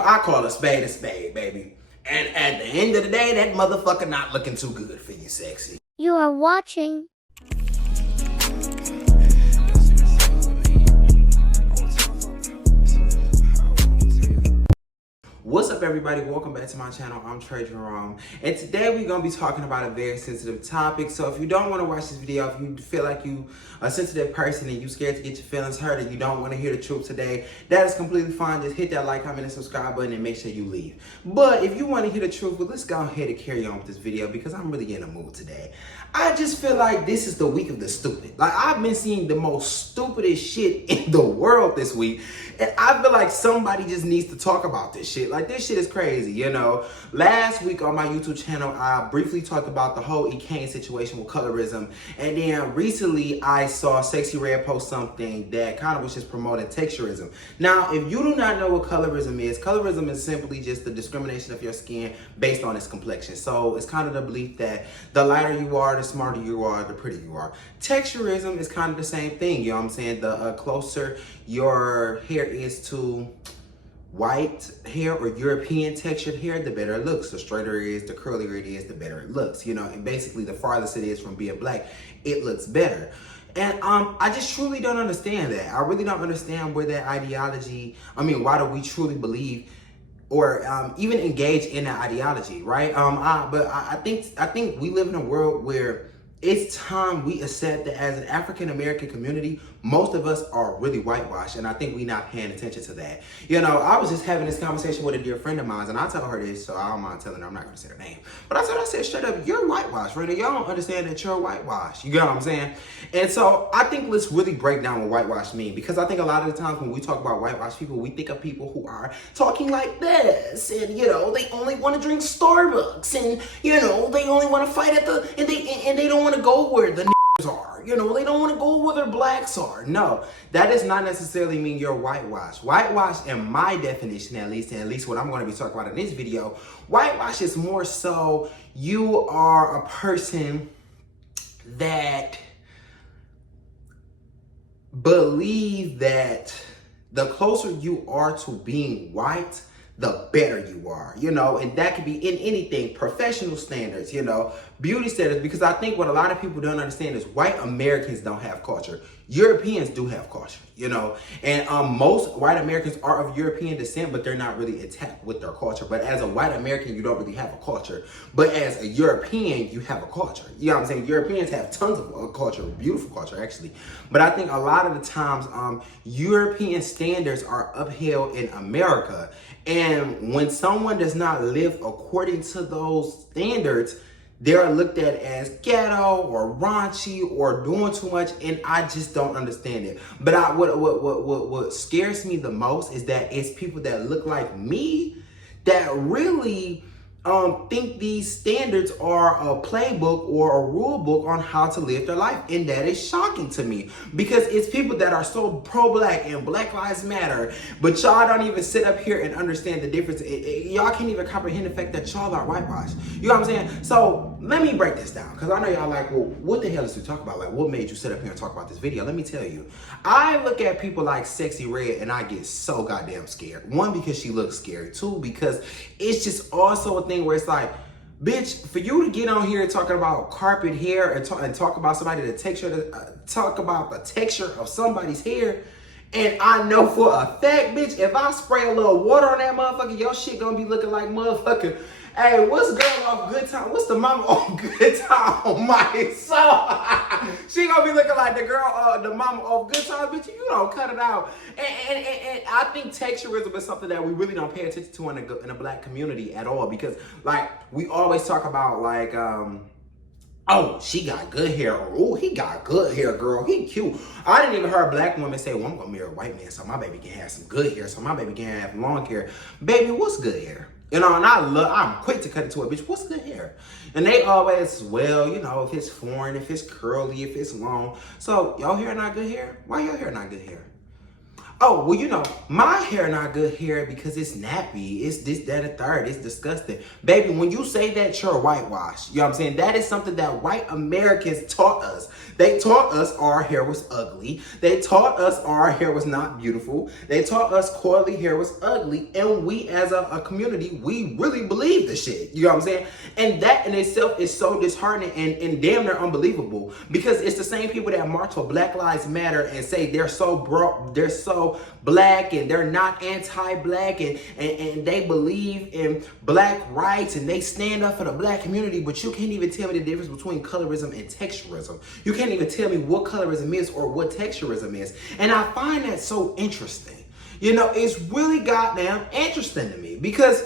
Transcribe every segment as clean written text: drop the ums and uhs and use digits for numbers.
I call a spade, baby. And at the end of the day, that motherfucker not looking too good for you, sexy. You are watching What's up, everybody? Welcome back to my channel. I'm Trey Jerome, and today we're going to be talking about a very sensitive topic. So if you don't want to watch this video, if you feel like you a sensitive person and you scared to get your feelings hurt and you don't want to hear the truth today, that is completely fine. Just hit that like, comment, and subscribe button and make sure you leave. But if you want to hear the truth, well, let's go ahead and carry on with this video because I'm really in a mood today. I just feel like this is the week of the stupid. Like, I've been seeing the most stupidest shit in the world this week, and I feel like somebody just needs to talk about this shit. Like, this shit is crazy, you know? Last week on my YouTube channel, I briefly talked about the whole Kane situation with colorism, and then recently I saw Sexy Red post something that kind of was just promoting texturism. Now, if you do not know what colorism is simply just the discrimination of your skin based on its complexion. So it's kind of the belief that the lighter you are, the smarter you are, the prettier you are. Texturism is kind of the same thing, you know what I'm saying? The closer your hair is to white hair or European textured hair, the better it looks. The straighter it is, the curlier it is, the better it looks, you know? And basically the farthest it is from being black, it looks better. And I just truly don't understand that. I really don't understand where that ideology, why do we truly believe or even engage in that ideology, right? But I think we live in a world where it's time we accept that as an African-American community, most of us are really whitewashed, and I think we're not paying attention to that. You know, I was just having this conversation with a dear friend of mine, and I tell her this, so I don't mind telling her, I'm not gonna say her name. But I said straight up, you're whitewashed, right? Y'all don't understand that you're whitewashed. You get what I'm saying? And so I think let's really break down what whitewash means, because I think a lot of the times when we talk about whitewashed people, we think of people who are talking like this, and you know, they only want to drink Starbucks, and you know, they only want to fight at the, and they don't want to go where the are, you know, they don't want to go where the blacks are. No, that does not necessarily mean you're whitewashed. Whitewash, in my definition at least, and at least what I'm going to be talking about in this video, whitewash is more so you are a person that believe that the closer you are to being white, the better you are, you know, and that could be in anything, professional standards, you know, beauty standards, because I think what a lot of people don't understand is white Americans don't have culture. Europeans do have culture, you know, and most white Americans are of European descent, but they're not really attacked with their culture. But as a white American, you don't really have a culture. But as a European, you have a culture. You know what I'm saying? Europeans have tons of culture, beautiful culture, actually. But I think a lot of the times, European standards are upheld in America. And when someone does not live according to those standards, they're looked at as ghetto or raunchy or doing too much, and I just don't understand it. But what scares me the most is that it's people that look like me that really think these standards are a playbook or a rule book on how to live their life, and that is shocking to me because it's people that are so pro-black and Black Lives Matter, but y'all don't even sit up here and understand the difference. Y'all can't even comprehend the fact that y'all are whitewashed. You know what I'm saying? So let me break this down, because I know y'all like, well, what the hell is we talk about? Like, what made you sit up here and talk about this video? Let me tell you. I look at people like Sexy Red and I get so goddamn scared. One, because she looks scary. Two, because it's just also a thing where it's like, bitch, for you to get on here talking about carpet hair and talk about somebody talk about the texture of somebody's hair, and I know for a fact, bitch, if I spray a little water on that motherfucker, your shit gonna be looking like motherfucker. Hey, what's girl off Good Time? What's the mama off Good Time on my soul? She gonna be looking like the girl, the mama off Good Time, bitch. You don't cut it out. And I think texturism is something that we really don't pay attention to in a black community at all, because like we always talk about like, oh, she got good hair, or oh, he got good hair, girl, he cute. I didn't even hear a black woman say, well, I'm gonna marry a white man so my baby can have some good hair, so my baby can have long hair. Baby, what's good hair? You know, and I'm quick to cut it to it, bitch, what's good hair? And they always, well, you know, if it's foreign, if it's curly, if it's long. So, your hair not good hair? Why your hair not good hair? Oh, well, you know, my hair not good hair because it's nappy. It's this, that, and third. It's disgusting. Baby, when you say that, you're whitewashed. You know what I'm saying? That is something that white Americans taught us. They taught us our hair was ugly. They taught us our hair was not beautiful. They taught us coily hair was ugly. And we, as a community, we really believe the shit. You know what I'm saying? And that in itself is so disheartening and damn near unbelievable, because it's the same people that march for Black Lives Matter and say they're so broad, they're so black and they're not anti-black and they believe in black rights and they stand up for the black community, but you can't even tell me the difference between colorism and texturism. You can't even tell me what colorism is or what texturism is. And I find that so interesting. You know, it's really goddamn interesting to me, because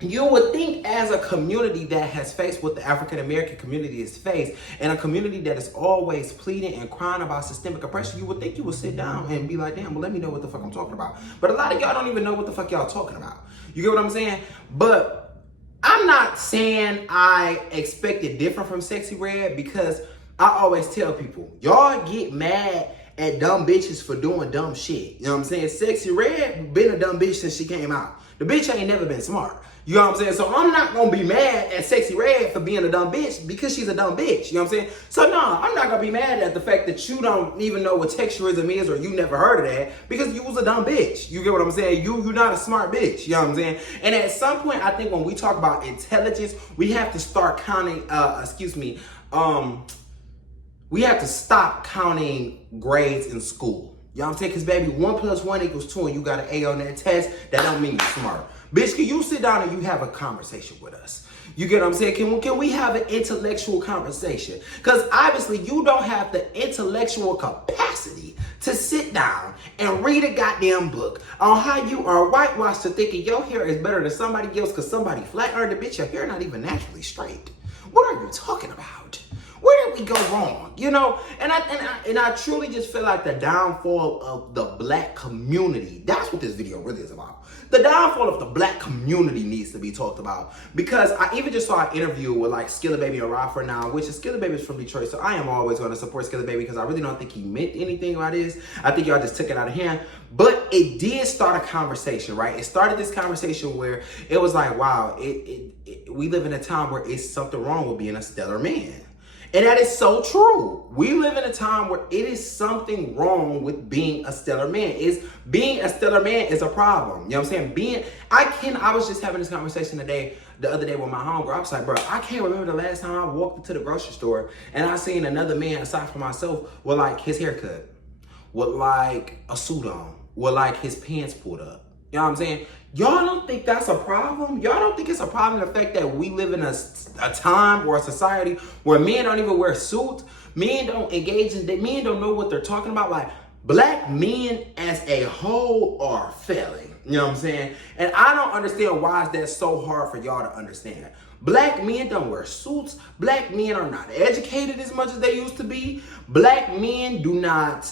you would think, as a community that has faced what the African American community has faced, and a community that is always pleading and crying about systemic oppression, you would think you would sit down and be like, damn, well, let me know what the fuck I'm talking about. But a lot of y'all don't even know what the fuck y'all talking about. You get what I'm saying? But I'm not saying I expect it different from Sexy Red, because I always tell people, y'all get mad at dumb bitches for doing dumb shit. You know what I'm saying? Sexy Red been a dumb bitch since she came out. The bitch ain't never been smart. You know what I'm saying? So I'm not going to be mad at Sexy Red for being a dumb bitch because she's a dumb bitch. You know what I'm saying? So no, I'm not going to be mad at the fact that you don't even know what texturism is, or you never heard of that, because you was a dumb bitch. You get what I'm saying? You're not a smart bitch. You know what I'm saying? And at some point, I think when we talk about intelligence, we have to start counting, we have to stop counting grades in school. You know what I'm saying? Because baby, 1 + 1 = 2 and you got an A on that test, that don't mean you're smart. Bitch, can you sit down and you have a conversation with us? You get what I'm saying? Can we have an intellectual conversation? Because obviously you don't have the intellectual capacity to sit down and read a goddamn book on how you are whitewashed to thinking your hair is better than somebody else because somebody flat ironed it. Bitch, your hair not even naturally straight. What are you talking about? Where did we go wrong? You know, and I truly just feel like the downfall of the black community, that's what this video really is about. The downfall of the black community needs to be talked about, because I even just saw an interview with like Skilla Baby and Rafa now, which is Skilla Baby is from Detroit, so I am always going to support Skilla Baby because I really don't think he meant anything by this. I think y'all just took it out of hand, but it did start a conversation, right? It started this conversation where it was like, wow, we live in a time where it's something wrong with being a stellar man. And that is so true. We live in a time where it is something wrong with being a stellar man. Being a stellar man is a problem. You know what I'm saying? I was just having this conversation the other day with my homegirl. I was like, bro, I can't remember the last time I walked into the grocery store and I seen another man aside from myself with like his haircut, with like a suit on, with like his pants pulled up. You know what I'm saying? Y'all don't think that's a problem? Y'all don't think it's a problem, the fact that we live in a time or a society where men don't even wear suits? Men don't engage in, men don't know what they're talking about. Like, black men as a whole are failing. You know what I'm saying? And I don't understand why that's so hard for y'all to understand. Black men don't wear suits. Black men are not educated as much as they used to be. Black men do not,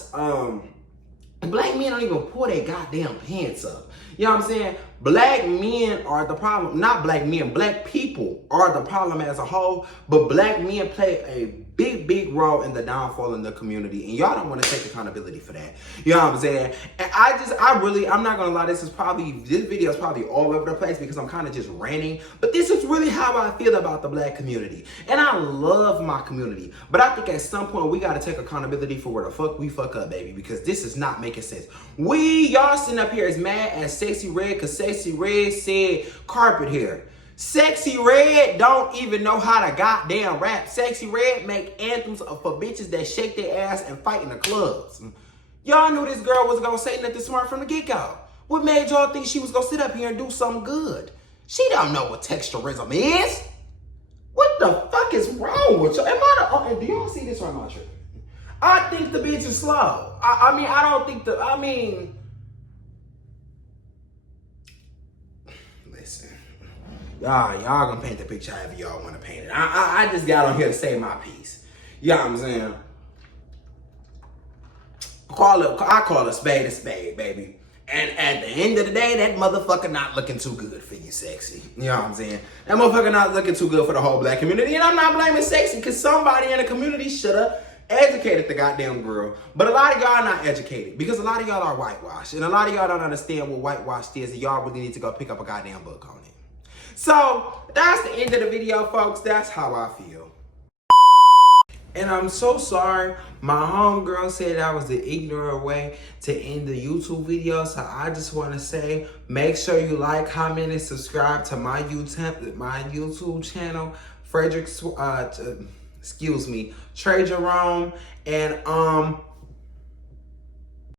black men don't even pull their goddamn pants up. You know what I'm saying? Black men are the problem. Not black men, black people are the problem as a whole, but black men play a big role in the downfall in the community, and y'all don't want to take accountability for that. You know what I'm saying? And I'm not gonna lie, this video is probably all over the place because I'm kind of just ranting, but this is really how I feel about the black community. And I love my community, but I think at some point we got to take accountability for where the fuck we fuck up, baby, because this is not making sense. Y'all sitting up here as mad as Sexy Red because Sexy Red said carpet hair. Sexy Red don't even know how to goddamn rap. Sexy Red make anthems for bitches that shake their ass and fight in the clubs. Y'all knew this girl was gonna say nothing smart from the get-go. What made y'all think she was gonna sit up here and do something good? She don't know what texturism is. What the fuck is wrong with y'all? Do y'all see this or am I tripping? I think the bitch is slow. Listen. Y'all gonna paint the picture however y'all want to paint it. I just got on here to say my piece. You know what I'm saying? I call a spade, baby. And at the end of the day, that motherfucker not looking too good for you, Sexy. You know what I'm saying? That motherfucker not looking too good for the whole black community. And I'm not blaming Sexy, because somebody in the community should have educated the goddamn girl. But a lot of y'all are not educated because a lot of y'all are whitewashed. And a lot of y'all don't understand what whitewashed is, and y'all really need to go pick up a goddamn book on it. So that's the end of the video, folks. That's how I feel. And I'm so sorry. My homegirl said that was the ignorant way to end the YouTube video. So I just want to say, make sure you like, comment, and subscribe to my YouTube channel, Trey Jerome. And